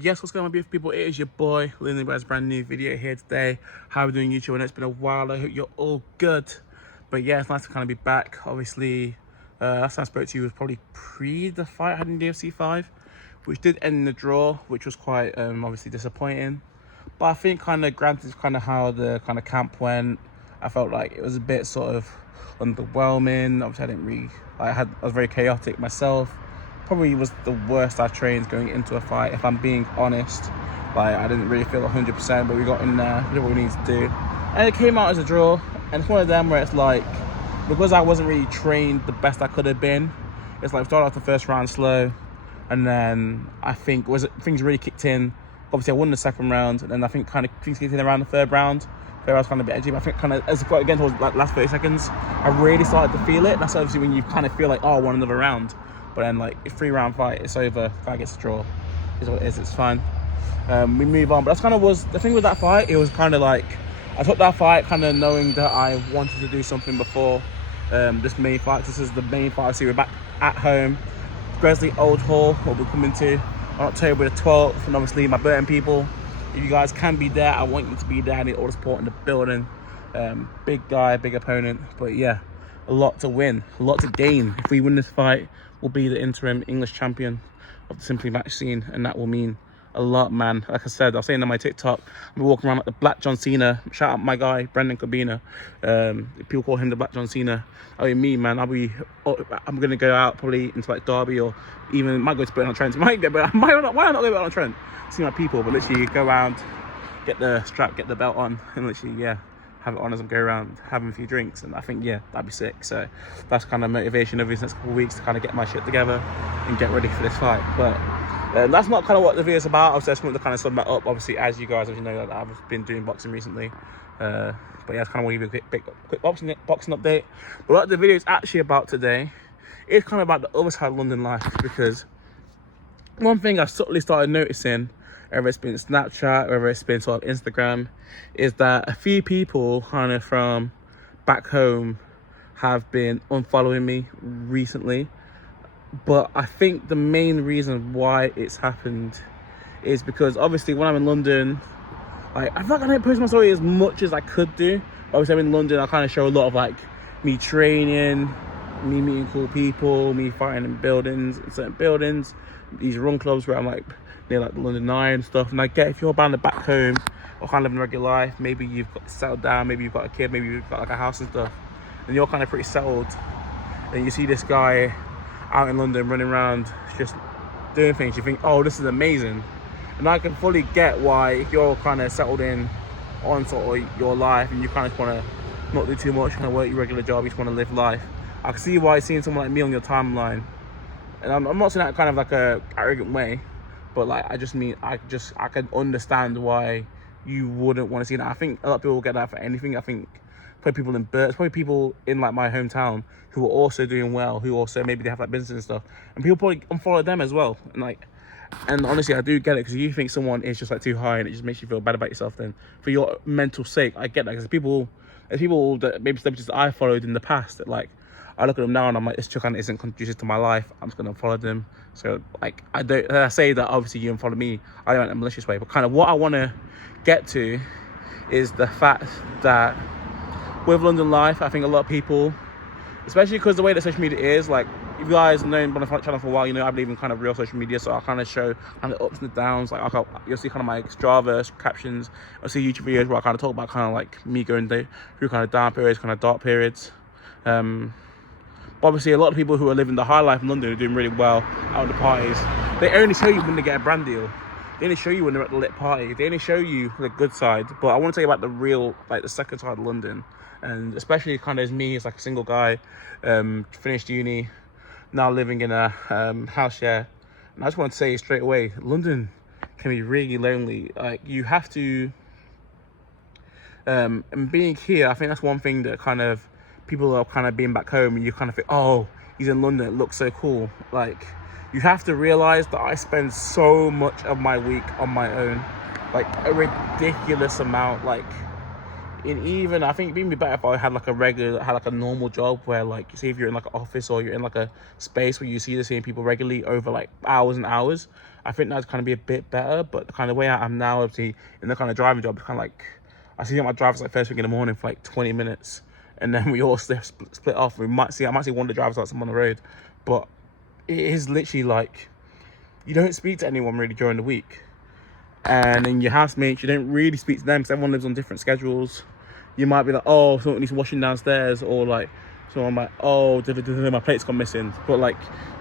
Yes, what's going on, beautiful people? It is your boy, Lyndon Brad's brand new video here today. How are we doing, YouTube? I know it's been a while. I hope you're all good. But yeah, it's nice to kind of be back. Obviously, last time I spoke to you was probably pre the fight I had in DFC 5, which did end in the draw, which was quite obviously disappointing. But I think kind of granted kind of how the kind of camp went, I felt like it was a bit sort of underwhelming. Obviously, I didn't really, I was very chaotic myself. Probably was the worst I've trained going into a fight, if I'm being honest. Like, I didn't really feel 100%, but we got in there, did what we needed to do. And it came out as a draw. And it's one of them where it's like, because I wasn't really trained the best I could have been, it's like we started off the first round slow. And then I think things really kicked in. Obviously, I won the second round. And then I think kind of things kicked in around the third round. Third round was kind of a bit edgy. But I think kind of, as it got again towards like last 30 seconds, I really started to feel it. That's obviously when you kind of feel like, oh, I want another round. But then, like, a 3-round fight, it's over. Guy gets a draw. Is what it is. It's fine. We move on. But that's kind of was the thing with that fight. It was kind of like I took that fight kind of knowing that I wanted to do something before this main fight. This is the main fight. So we're back at home. Gresley Old Hall, what we're coming to on October the 12th. And obviously, my Burton people, if you guys can be there, I want you to be there. I need all the support in the building. Big guy, big opponent. But yeah, a lot to win, a lot to gain. If we win this fight, we'll be the interim English champion of the Simply Match scene, and that will mean a lot, man. Like I said, I was saying on my TikTok, I'm walking around like the Black John Cena. Shout out my guy Brendan Cabina. People call him the Black John Cena. I mean, me, man. I'm gonna go out probably into like Derby, or even might go to Burton on Trent. Might get, but why not go Burton on Trent? See my people, but literally go around, get the strap, get the belt on, and literally, yeah, have it on as I go around having a few drinks. And I think, yeah, that'd be sick. So that's kind of motivation over these next couple of weeks to kind of get my shit together and get ready for this fight. But that's not kind of what the video's about. Obviously, I just wanted to kind of sum that up. Obviously, as you guys know, that I've been doing boxing recently. But yeah, I kind of want to give you a quick boxing update. But what the video is actually about today is kind of about the other side of London life, because one thing I've subtly started noticing, whether it's been Snapchat, whether it's been sort of Instagram, is that a few people kind of from back home have been unfollowing me recently. But I think the main reason why it's happened is because obviously when I'm in London, like, I feel like I don't post my story as much as I could do. Obviously, I'm in London, I kind of show a lot of like me training, me meeting cool people, me fighting in certain buildings, these run clubs where I'm like near like the London Eye and stuff. And I get, if you're bound to back home or kind of living a regular life, maybe you've got settled down, maybe you've got a kid, maybe you've got like a house and stuff, and you're kind of pretty settled, and you see this guy out in London running around just doing things, you think, oh, this is amazing. And I can fully get why, if you're kind of settled in on sort of your life and you kind of want to not do too much, kind of work your regular job, you just want to live life, I can see why seeing someone like me on your timeline, and I'm not saying that kind of like a arrogant way, but like I just mean I can understand why you wouldn't want to see that. I think a lot of people will get that for anything. I think probably people in Burt, probably people in like my hometown who are also doing well, who also maybe they have like business and stuff, and people probably unfollow them as well. And honestly, I do get it, because you think someone is just like too high and it just makes you feel bad about yourself. Then for your mental sake, I get that, because there's people that maybe celebrities that I followed in the past that, like, I look at them now and I'm like, this chick kind of isn't conducive to my life, I'm just gonna follow them. So like, I say that obviously you unfollow me, I don't in a malicious way, but kind of what I want to get to is the fact that with London life, I think a lot of people, especially because the way that social media is, like, if you guys know my channel for a while, you know I believe in kind of real social media, so I kind of show kind of the ups and the downs. Like, you'll see kind of my Strava captions, I'll see YouTube videos where I kind of talk about kind of like me going through kind of down periods, kind of dark periods. But obviously a lot of people who are living the high life in London are doing really well out of the parties. They only show you when they get a brand deal. They only show you when they're at the lit party. They only show you the good side. But I want to tell you about the real, like the second side of London. And especially kind of as me, as like a single guy, finished uni, now living in a house share. And I just want to say straight away, London can be really lonely. Like, you have to, and being here, I think that's one thing that kind of, people are kind of being back home and you kind of think, oh, he's in London, it looks so cool. Like, you have to realize that I spend so much of my week on my own, like a ridiculous amount. Like, even I think it'd be better if I had like a normal job where, like, say if you're in like an office or you're in like a space where you see the same people regularly over like hours and hours. I think that's kind of be a bit better. But the kind of way I am now, obviously, in the kind of driving job, it's kind of like, I see my drivers like first thing in the morning for like 20 minutes. And then we all split off. I might see one of the drivers like I'm on the road. But it is literally like, you don't speak to anyone really during the week. And then your housemates, you don't really speak to them because everyone lives on different schedules. You might be like, oh, someone needs washing downstairs, or like someone might, oh, my plate's gone missing. But like,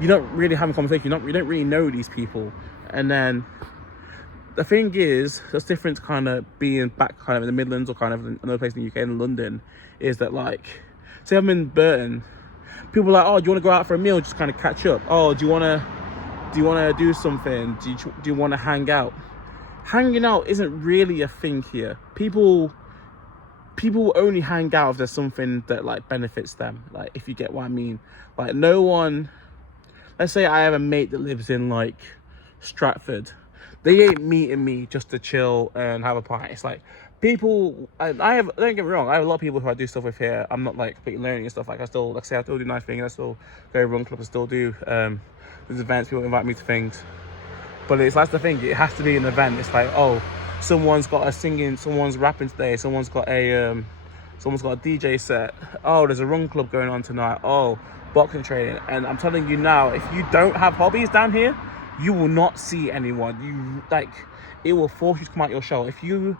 you don't really have a conversation. You don't really know these people. And then the thing is, that's different to kind of being back kind of in the Midlands or kind of another place in the UK, in London, is that like, say I'm in Burton, people are like, oh, do you want to go out for a meal, just kind of catch up? Oh, do you want to do something? Do you want to hang out? Hanging out isn't really a thing here. People only hang out if there's something that like benefits them, like, if you get what I mean. Like, no one, let's say I have a mate that lives in like Stratford, they ain't meeting me just to chill and have a party. It's like, people, I have, don't get me wrong, I have a lot of people who I do stuff with here. I'm not like completely learning and stuff. Like, I still, like, say I still do nice things, I still go run clubs, I still do there's events, people invite me to things. But it's, that's the thing, it has to be an event. It's like, oh, someone's got a singing, someone's rapping today, someone's got a DJ set, oh, there's a run club going on tonight, oh, boxing training. And I'm telling you now, if you don't have hobbies down here, you will not see anyone. You, like, it will force you to come out your shell. If you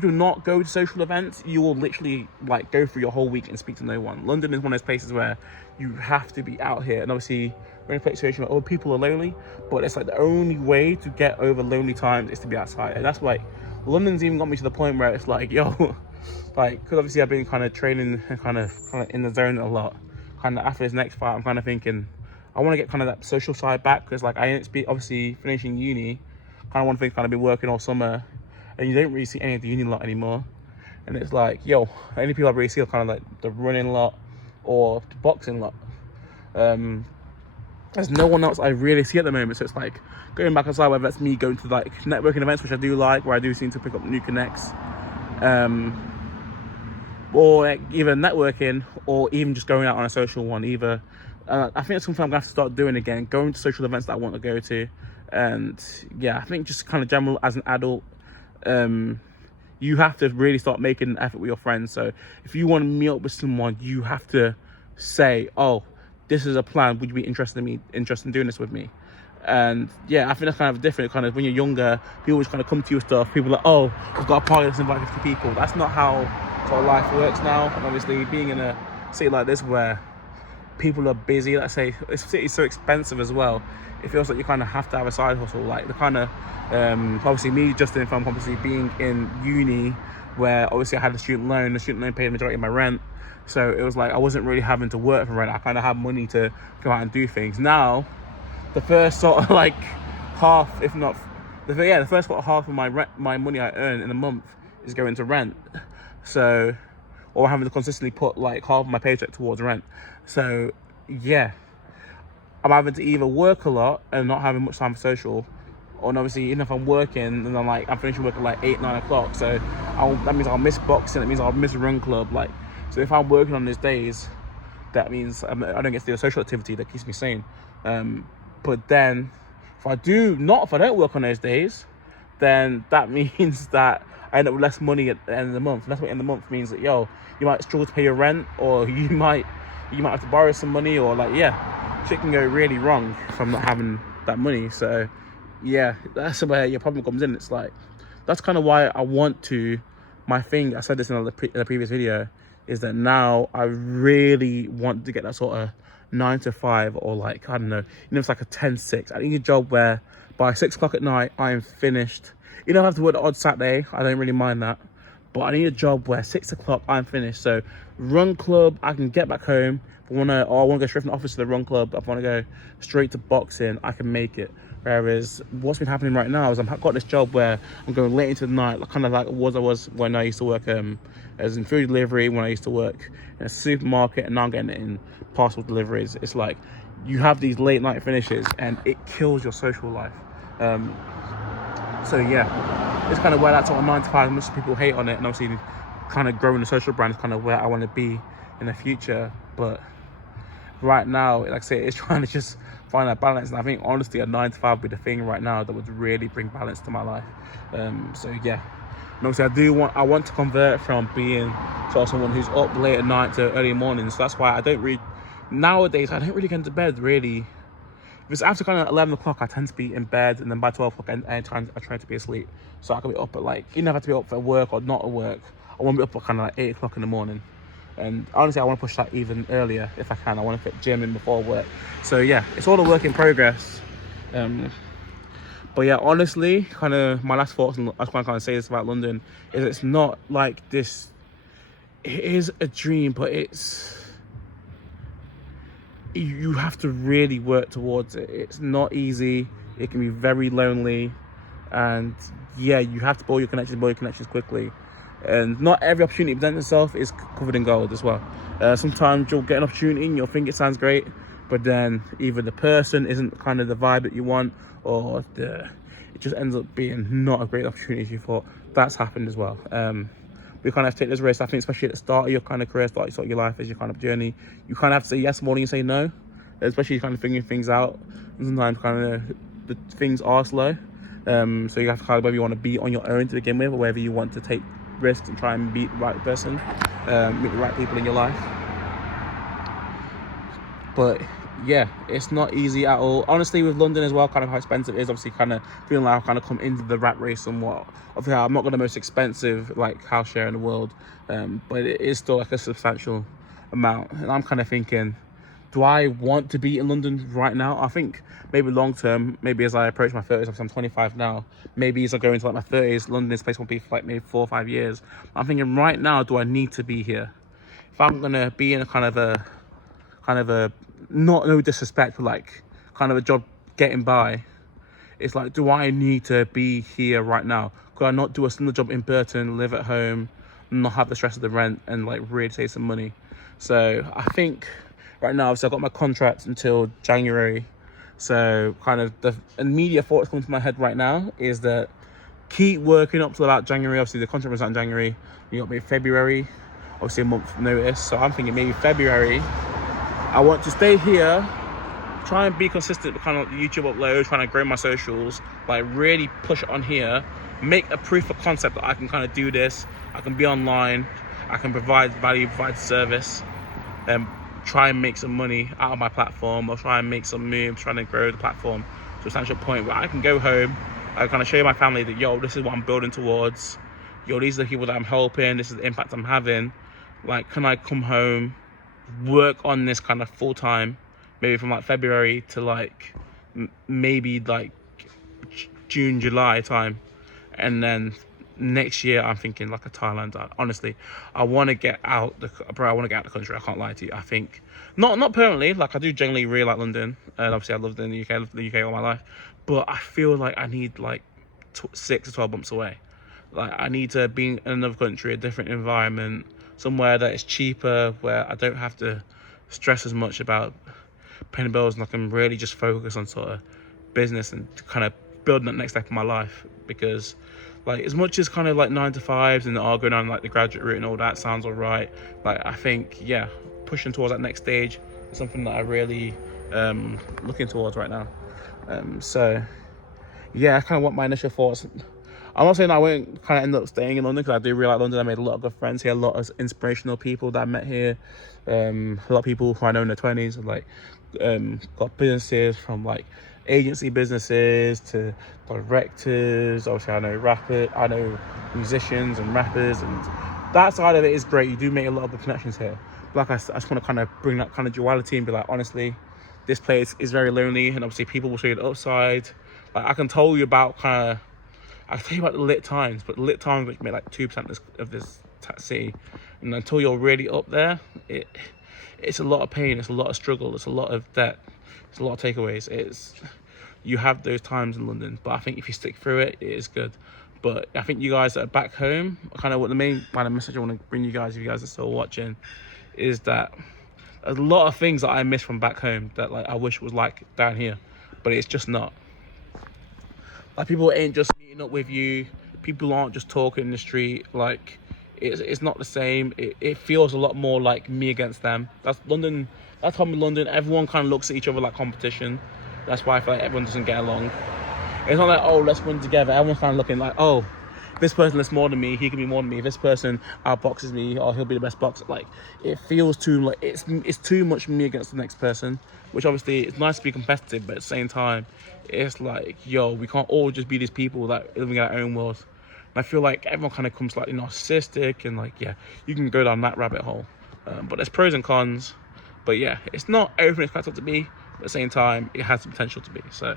do not go to social events, you will literally like go through your whole week and speak to no one. London is one of those places where you have to be out here. And obviously we're in a situation where other people are lonely, but it's like the only way to get over lonely times is to be outside. And that's like, London's even got me to the point where it's like, yo, like, because obviously I've been kind of training and kind of in the zone a lot. Kind of after this next fight, I'm kind of thinking, I want to get kind of that social side back, because like I ain't obviously finishing uni, kind of one thing, kind of be working all summer, and you don't really see any of the uni lot anymore. And it's like, yo, the only people I really see are kind of like the running lot or the boxing lot. There's no one else I really see at the moment. So it's like going back outside, whether that's me going to like networking events, which I do like, where I do seem to pick up new connects, or like either networking or even just going out on a social one. Either I think it's something I'm gonna have to start doing again, going to social events that I want to go to. And yeah, I think just kind of general as an adult, you have to really start making an effort with your friends. So if you want to meet up with someone, you have to say, oh, this is a plan, would you be interested in doing this with me? And yeah, I think that's kind of different. Kind of when you're younger, people just kind of come to you with stuff. People are like, oh, we've got a party, let's invite 50 people. That's not how sort of life works now. And obviously being in a city like this where people are busy, let's say, this city's so expensive as well, it feels like you kind of have to have a side hustle. Like the kind of, obviously me, Justin, if I'm obviously being in uni, where obviously I had the student loan paid the majority of my rent. So it was like, I wasn't really having to work for rent. I kind of had money to go out and do things. Now, the first sort of like half, if not, the first sort of half of my money I earn in a month is going to rent. So, or having to consistently put like half of my paycheck towards rent. So yeah, I'm having to either work a lot and not having much time for social, or obviously even if I'm working and I'm finishing work at like 8-9 o'clock, so that means I'll miss boxing, it means I'll miss run club. Like, so if I'm working on these days, that means I don't get to do a social activity that keeps me sane. But then if I don't work on those days, then that means that I end up with less money at the end of the month. And that's what end of the month means, that yo, you might struggle to pay your rent, or you might have to borrow some money, or like, yeah, shit can go really wrong from not having that money. So yeah, that's where your problem comes in. It's like, that's kind of why I want to, my thing, I said this in a previous video, is that now I really want to get that sort of 9 to 5, or like, I don't know, it's like a 10-6. I need a job where by 6 o'clock at night, I am finished. I have to work the odd Saturday, I don't really mind that. But I need a job where 6 o'clock I'm finished. So run club, I can get back home. If I want to go straight from the office to the run club, if I want to go straight to boxing, I can make it. Whereas what's been happening right now is I've got this job where I'm going late into the night, like kind of like I was when I used to work as in food delivery, when I used to work in a supermarket, and now I'm getting it in parcel deliveries. It's like you have these late night finishes and it kills your social life. So yeah, it's kind of where that sort of 9 to 5, most people hate on it, and obviously kind of growing the social brand is kind of where I want to be in the future. But right now, like I say, it's trying to just find that balance. And I think honestly, a 9 to 5 would be the thing right now that would really bring balance to my life. So yeah, and obviously I want to convert from being sort of someone who's up late at night to early mornings. So that's why I don't really nowadays I don't really get into bed really. If it's after kind of 11 o'clock, I tend to be in bed, and then by 12 o'clock, I try to be asleep. So I can be up at like, you never have to be up for work or not at work. I want to be up at kind of like 8 o'clock in the morning. And honestly, I want to push that even earlier if I can. I want to fit gym in before work. So yeah, it's all a work in progress. But yeah, honestly, kind of my last thoughts, and I just want to kind of say this about London, is it's not like this. It is a dream, but you have to really work towards it. It's not easy. It can be very lonely, and yeah, you have to build your connections quickly. And not every opportunity presents itself is covered in gold as well. Sometimes you'll get an opportunity and you'll think it sounds great, but then either the person isn't kind of the vibe that you want, or it just ends up being not a great opportunity as you thought. That's happened as well. We kind of have to take this risk. I think especially at the start of your kind of career, start of your life, as your kind of journey, you kind of have to say yes more than you say no, especially kind of figuring things out. And sometimes kind of the things are slow. So you have to kind of, whether you want to be on your own to begin with, or whether you want to take risks and try and meet the right person, meet the right people in your life. But yeah, it's not easy at all. Honestly, with London as well, kind of how expensive it is, obviously kind of feeling like I've kind of come into the rat race somewhat. Obviously, I'm not got the most expensive like house share in the world, but it is still like a substantial amount. And I'm kind of thinking, do I want to be in London right now? I think maybe long term, maybe as I approach my 30s, obviously I'm 25 now, maybe as I go into like my 30s, London, this place won't be for like maybe 4 or 5 years. I'm thinking right now, do I need to be here? If I'm gonna be in a kind of a not no disrespect, but like kind of a job getting by, it's like, do I need to be here right now? Could I not do a similar job in Burton, live at home, not have the stress of the rent, and like really save some money? So I think right now, so I've got my contract until January. So kind of the immediate thought that's coming to my head right now is that keep working up to about January. Obviously the contract was out in January. You got maybe February, obviously a month notice. So I'm thinking maybe February, I want to stay here, try and be consistent with kind of YouTube upload, trying to grow my socials, like really push it on here, make a proof of concept that I can kind of do this. I can be online, I can provide value, provide service, try and make some money out of my platform, or try and make some moves, trying to grow the platform to a substantial point where I can go home, I kind of show my family that, yo, this is what I'm building towards. Yo, these are the people that I'm helping. This is the impact I'm having. Like, can I come home, work on this kind of full time, maybe from like February to like maybe like June, July time, and then next year I'm thinking like a Thailand. Honestly, I want to get out I want to get out of the country. I can't lie to you. I think not permanently. Like, I do generally really like London, and obviously I lived in the UK. I lived in the UK all my life, but I feel like I need like 6 to 12 months away. Like, I need to be in another country, a different environment, somewhere that is cheaper, where I don't have to stress as much about paying bills, and I can really just focus on sort of business and kind of building that next step in my life. Because like, as much as kind of like 9 to 5s and going on like the graduate route and all that sounds all right, like I think, yeah, pushing towards that next stage is something that I really looking towards right now. So yeah, that's kind of what my initial thoughts. I'm not saying I won't kind of end up staying in London, because I do really like London. I made a lot of good friends here, a lot of inspirational people that I met here, a lot of people who I know in their 20s, and like got businesses, from like agency businesses to directors. Obviously I know musicians and rappers, and that side of it is great. You do make a lot of good connections here. But like I just want to kind of bring that kind of duality and be like, honestly, this place is very lonely, and obviously people will show you the upside. Like, I can tell you about I tell you about the lit times, but the lit times which make like 2% of this city, and until you're really up there, it's a lot of pain, it's a lot of struggle, it's a lot of debt, it's a lot of takeaways. You have those times in London, but I think if you stick through it, it is good. But I think you guys that are back home, kind of what the main kind of message I want to bring you guys, if you guys are still watching, is that there's a lot of things that I miss from back home that like I wish was like down here, but it's just not. Like, people ain't just meeting up with you. People aren't just talking in the street. Like, it's not the same. It feels a lot more like me against them. That's London. That's home in London. Everyone kind of looks at each other like competition. That's why I feel like everyone doesn't get along. It's not like, oh, let's win together. Everyone's kind of looking like, oh, this person lifts more than me, he can be more than me. This person outboxes me, or he'll be the best boxer. Like, it feels too like it's too much me against the next person. Which obviously it's nice to be competitive, but at the same time, it's like, yo, we can't all just be these people that living in our own world. And I feel like everyone kind of comes slightly narcissistic, and like, yeah, you can go down that rabbit hole. But there's pros and cons. But yeah, it's not everything it's cracked up to be. But at the same time, it has the potential to be. So,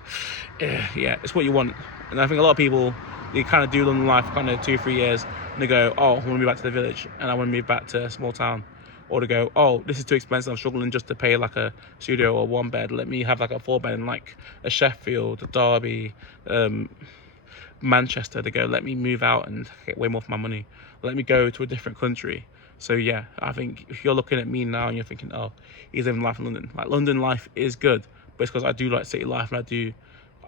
yeah, it's what you want. And I think a lot of people, they kind of do London life for kind of 2-3 years, and they go, oh, I want to move back to the village, and I want to move back to a small town. Or to go, oh, this is too expensive, I'm struggling just to pay like a studio or 1 bed. Let me have like a 4 bed in like a Sheffield, a Derby, Manchester. To go, let me move out and get way more for my money. Let me go to a different country. So yeah, I think if you're looking at me now and you're thinking, oh, he's living life in London. Like, London life is good, but it's because I do like city life, and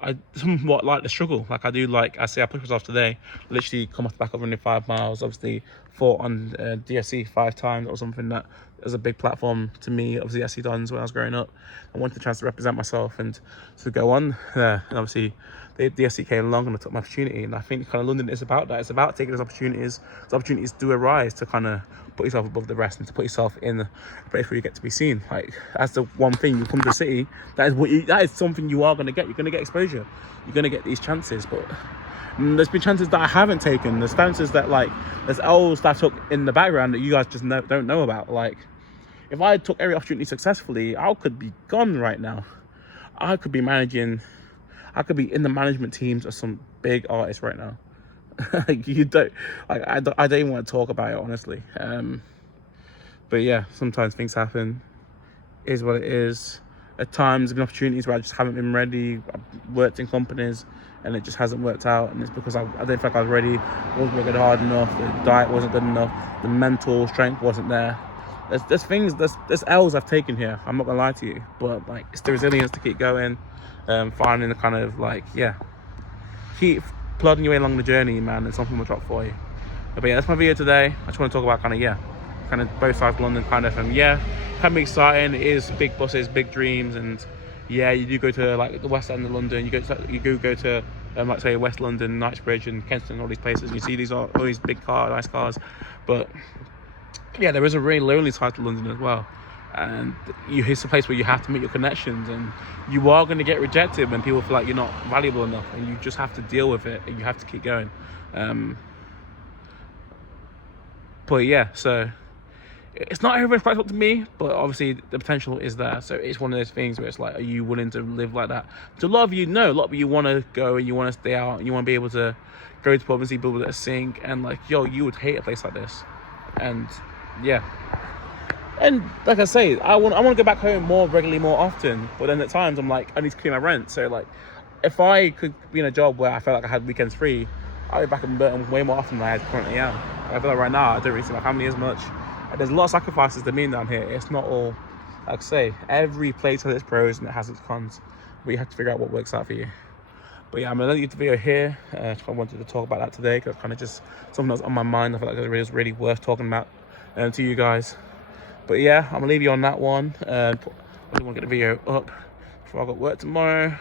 I somewhat like the struggle. Like, I pushed myself today, literally come off the back of running 5 miles, obviously fought on DSC 5 times, or something that was a big platform to me, obviously SC Dons when I was growing up. I wanted the chance to represent myself and to go on there, and obviously the DSC came along and I took my opportunity. And I think kind of London is about that. It's about taking those opportunities. Those opportunities do arise to kind of put yourself above the rest and to put yourself in a place where you get to be seen. Like, that's the one thing. You come to the city, that is something you are going to get. You're going to get exposure. You're going to get these chances. But there's been chances that I haven't taken. There's chances that, like, there's L's that I took in the background that you guys just don't know about. Like, if I took every opportunity successfully, I could be gone right now. I could be in the management teams of some big artists right now. Like, I don't even want to talk about it, honestly. But yeah, sometimes things happen. It is what it is. At times, there have been opportunities where I just haven't been ready. I've worked in companies and it just hasn't worked out, and it's because I didn't feel like I was ready. I wasn't working hard enough. The diet wasn't good enough. The mental strength wasn't there. There's L's I've taken here. I'm not gonna lie to you, but like, it's the resilience to keep going, finding the kind of, like, yeah, keep plodding your way along the journey, man, and something will drop for you. But yeah, that's my video today. I just want to talk about kind of both sides of London, kind of, and yeah, can be exciting. It is big buses, big dreams, and yeah, you do go to like the West End of London. You go to like, say, West London, Knightsbridge and Kensington, all these places, and you see all these big cars, nice cars. But yeah, there is a really lonely side to London as well. And it's a place where you have to make your connections, and you are going to get rejected when people feel like you're not valuable enough, and you just have to deal with it, and you have to keep going. But yeah, so it's not everyone's practical to me, but obviously the potential is there. So it's one of those things where it's like, are you willing to live like that? To a lot of you, no. A lot of you want to go and you want to stay out and you want to be able to go to pubs and see people that sing, and like, yo, you would hate a place like this. And yeah. And like I say, I want to go back home more regularly, more often. But then at times I'm like, I need to clear my rent. So like, if I could be in a job where I felt like I had weekends free, I'd be back in Burton way more often than I currently am. I feel like right now I don't really see my family as much. There's a lot of sacrifices to me down here. It's not all, like I say, every place has its pros and it has its cons. But you have to figure out what works out for you. But yeah, I'm gonna leave the video here. I wanted to talk about that today because kind of just something that was on my mind. I felt like it was really worth talking about to you guys. But yeah, I'm gonna leave you on that one. I want to get the video up before I got work tomorrow.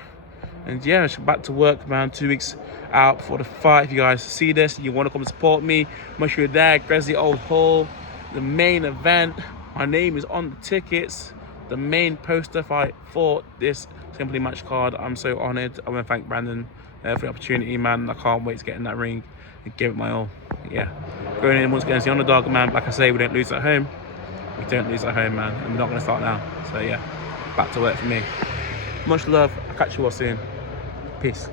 And yeah, back to work, man. 2 weeks out before the fight. If you guys see this and you want to come and support me, make sure you're there. Gresley Old Hall, the main event. My name is on the tickets. The main poster fight for this Simply Match card. I'm so honoured. I want to thank Brandon for the opportunity, man. I can't wait to get in that ring and give it my all. Yeah, going in once again as the underdog, man. Like I say, we don't lose at home. We don't lose at home, man, and we're not going to start now. So yeah, back to work for me. Much love. I'll catch you all soon. Peace.